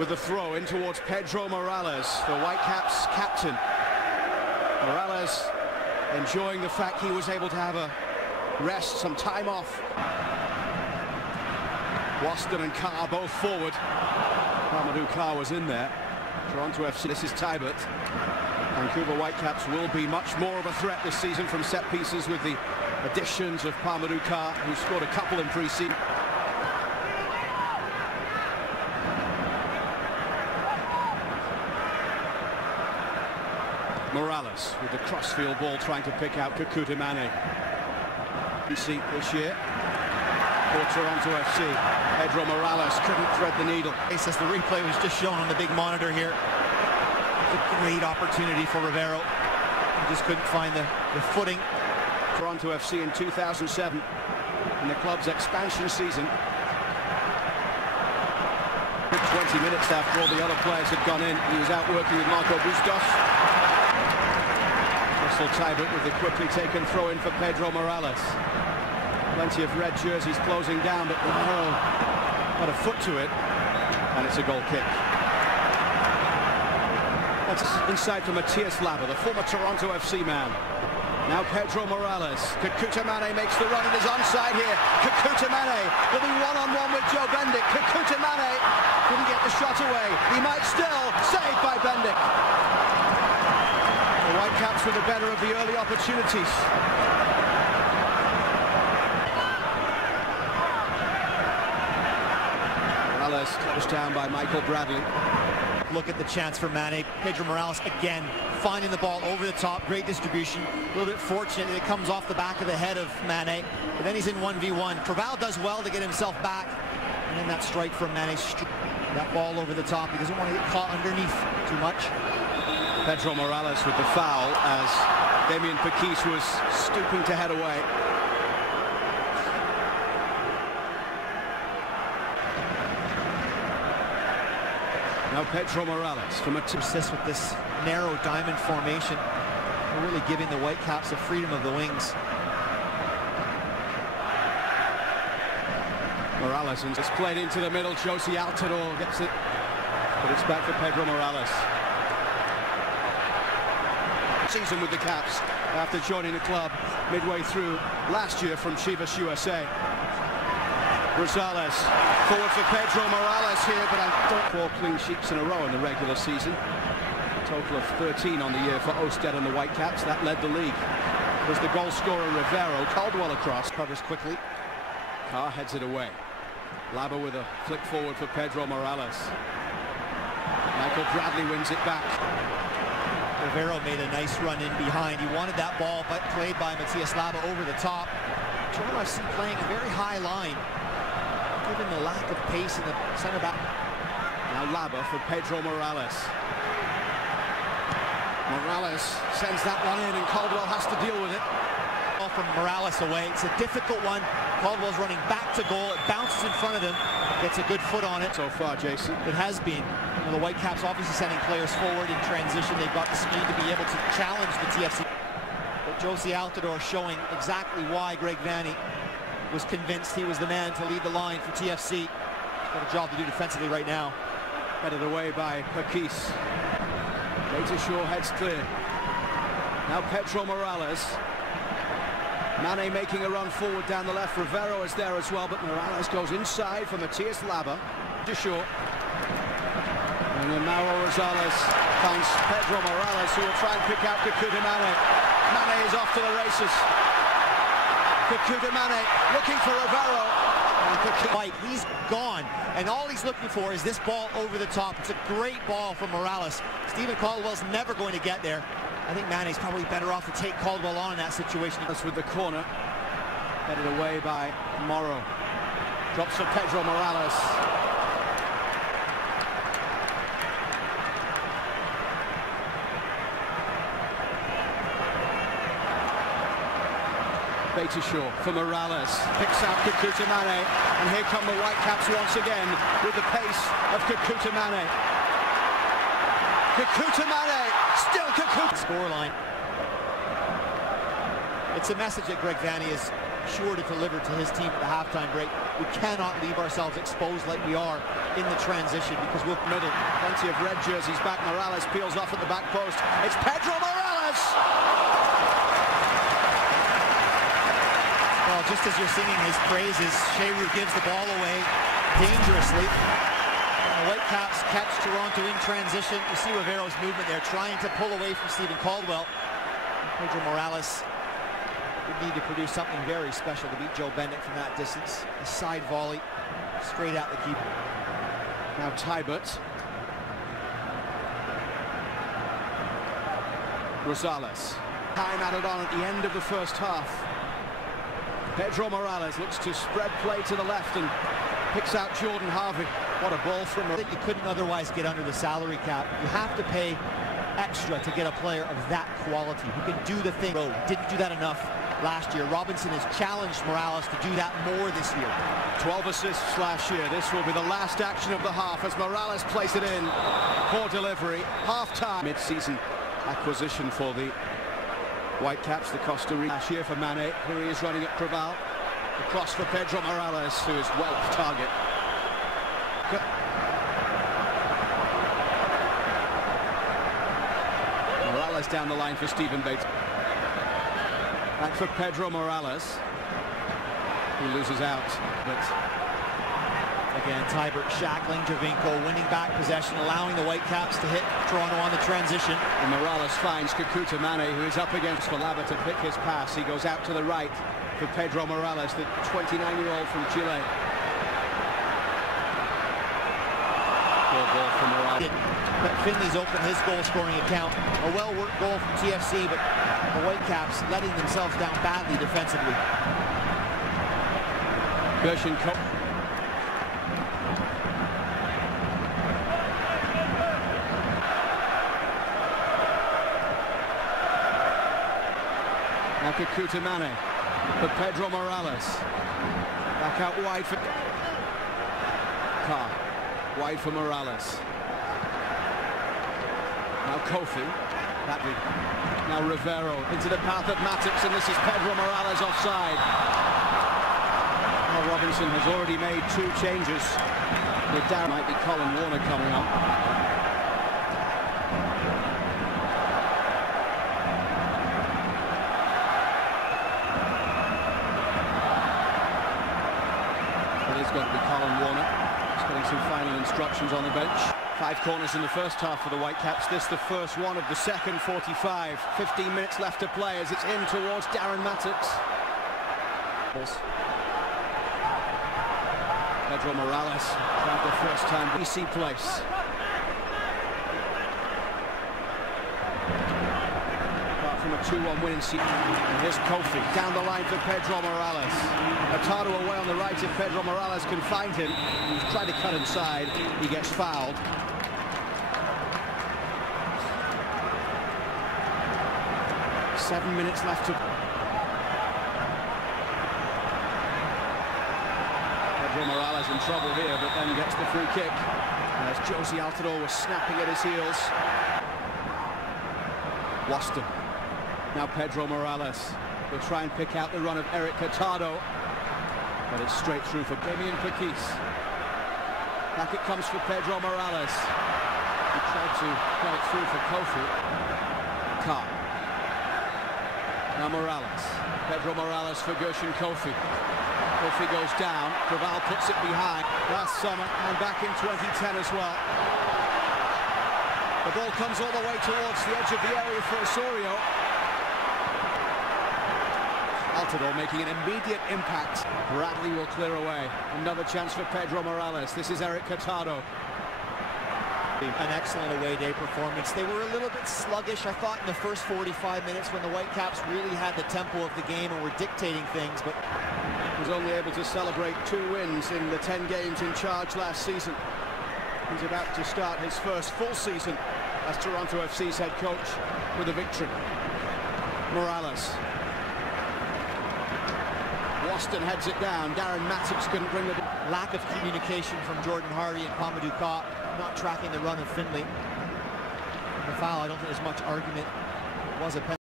with the throw in towards Pedro Morales, the Whitecaps captain. Morales enjoying the fact he was able to have a rest, some time off. Waston and Carr both forward. Mamadou Carr was in there. Toronto FC, this is Tybert. Vancouver Whitecaps will be much more of a threat this season from set pieces with the additions of Mamadou Carr, who scored a couple in pre-season. Morales with the crossfield ball trying to pick out Kekuta Mane. You see this year for Toronto FC, Pedro Morales couldn't thread the needle. As the replay was just shown on the big monitor here. It's a great opportunity for Rivero. He just couldn't find the footing. Toronto FC in 2007 in the club's expansion season. 20 minutes after all the other players had gone in, he was out working with Marco Bustos. Russell Tybert with the quickly taken throw in for Pedro Morales. Plenty of red jerseys closing down, but Rivero got a foot to it, and it's a goal kick. That's inside for Matthias Labba, the former Toronto FC man. Now Pedro Morales. Kekuta Mane makes the run and is onside here. Kekuta Mane will be one-on-one with Joe Bendik. Kekuta Mane couldn't get the shot away. He might still. Saved by Bendik. The Whitecaps with the better of the early opportunities. Morales closed down by Michael Bradley. Look at the chance for Mane. Pedro Morales again finding the ball over the top. Great distribution. A little bit fortunate that it comes off the back of the head of Mane. But then he's in 1v1. Creval does well to get himself back. And then that strike from Mane. That ball over the top. He doesn't want to get caught underneath too much. Pedro Morales with the foul as Damien Paquis was stooping to head away. Now Pedro Morales from a assist with this narrow diamond formation. They're really giving the Whitecaps the freedom of the wings. Morales, and it's played into the middle. Josie Altidore gets it, but it's back for Pedro Morales. Season with the Caps after joining the club midway through last year from Chivas USA. Rosales forward for Pedro Morales here, but I don't 4 clean sheets in a row in the regular season. A total of 13 on the year for Osted and the Whitecaps. That led the league. Was the goal scorer Rivero. Caldwell across, covers quickly. Carr heads it away. Labba with a flick forward for Pedro Morales. Michael Bradley wins it back. Rivero made a nice run in behind. He wanted that ball, but played by Matthias Labba over the top. Toronto FC playing a very high line, given the lack of pace in the center back. Now Labba for Pedro Morales. Morales sends that one in, and Caldwell has to deal with it. From Morales away, it's a difficult one. Caldwell's running back to goal. It bounces in front of him. Gets a good foot on it. So far, Jason. It has been. And the Whitecaps obviously sending players forward in transition. They've got the speed to be able to challenge the TFC. But Josie Altidore showing exactly why Greg Vanney was convinced he was the man to lead the line for TFC. He's got a job to do defensively right now. Headed away by Paquis. Later Shaw heads clear. Now Pedro Morales. Mane making a run forward down the left. Rivero is there as well, but Morales goes inside for Matthias Labba. To Shaw. And then Mauro Rosales finds Pedro Morales, who will try and pick out Kekuta Mane. Mane is off to the races. Kekuta Mane looking for Rivero. White, he's gone, and all he's looking for is this ball over the top. It's a great ball from Morales. Stephen Caldwell's never going to get there. I think Mane's probably better off to take Caldwell on in that situation. That's with the corner. Headed away by Morrow. Drops for Pedro Morales. Beitashaw for Morales. Picks out Kekuta Mane. And here come the Whitecaps once again with the pace of Kekuta Mane. Kekuta Mane. Still Kekuta. Scoreline. It's a message that Greg Vanney is sure to deliver to his team at the halftime break. We cannot leave ourselves exposed like we are in the transition because we'll middle. Plenty of red jerseys back. Morales peels off at the back post. It's Pedro Morales! Well, just as you're singing his praises, Shearer gives the ball away dangerously. The Whitecaps catch Toronto in transition. You see Rivero's movement there, trying to pull away from Stephen Caldwell. Pedro Morales would need to produce something very special to beat Joe Bennett from that distance. A side volley straight at the keeper. Now Tybert. Rosales. Time added on at the end of the first half. Pedro Morales looks to spread play to the left and picks out Jordan Harvey. What a ball from him. You couldn't otherwise get under the salary cap. You have to pay extra to get a player of that quality who can do the thing. Didn't do that enough last year. Robinson has challenged Morales to do that more this year. 12 assists last year. This will be the last action of the half as Morales plays it in. Poor delivery. Half-time. Mid-season acquisition for the Whitecaps, the Costa Rica. Last year for Mane. Here he is running at Craval. The cross for Pedro Morales, who is well off target. Morales down the line for Stephen Bates. Back for Pedro Morales. He loses out, but again, Tybert shackling Javinko, winning back possession, allowing the Whitecaps to hit Toronto on the transition. And Morales finds Kakuta Mane, who is up against Falaba to pick his pass. He goes out to the right for Pedro Morales, the 29-year-old from Chile. Poor ball from Morales. But Finley's opened his goal-scoring account. A well-worked goal from TFC, but the Whitecaps letting themselves down badly defensively. Gershon now Kakuta Mane for Pedro Morales. Back out wide for Carr. Wide for Morales. Now Kofi. Now Rivero into the path of Matix, and this is Pedro Morales offside. Well, Robinson has already made 2 changes. With down might be Colin Warner coming on. It is going to be Colin Warner. He's getting some final instructions on the bench. 5 corners in the first half for the Whitecaps. This the first one of the second 45. 15 minutes left to play as it's in towards Darren Matix. Pedro Morales tried the first time BC place. Apart from a 2-1 win in season. And here's Kofi down the line for Pedro Morales. Hurtado away on the right if Pedro Morales can find him. He's tried to cut inside. He gets fouled. Seven minutes left to... Pedro Morales in trouble here, but then gets the free kick. As Josie Altidore was snapping at his heels. Waston. Now Pedro Morales will try and pick out the run of Eric Hurtado. But it's straight through for Damien Pakis. Back it comes for Pedro Morales. He tried to play it through for Kofi. Carr. Now Morales. Pedro Morales for Gershon Kofi. Kofi goes down. Craval puts it behind. Last summer and back in 2010 as well. The ball comes all the way towards the edge of the area for Osorio. Altidore making an immediate impact. Bradley will clear away. Another chance for Pedro Morales. This is Eric Hurtado. An excellent away day performance. They were a little bit sluggish, I thought, in the first 45 minutes when the Whitecaps really had the tempo of the game and were dictating things, but was only able to celebrate 2 wins in the 10 games in charge last season. He's about to start his first full season as Toronto FC's head coach with a victory. Morales. Waston heads it down. Darren Matix couldn't bring the... Lack of communication from Jordan Hardy and Pamadou Ka, not tracking the run of Finley. The foul, I don't think there's much argument. It was a penalty.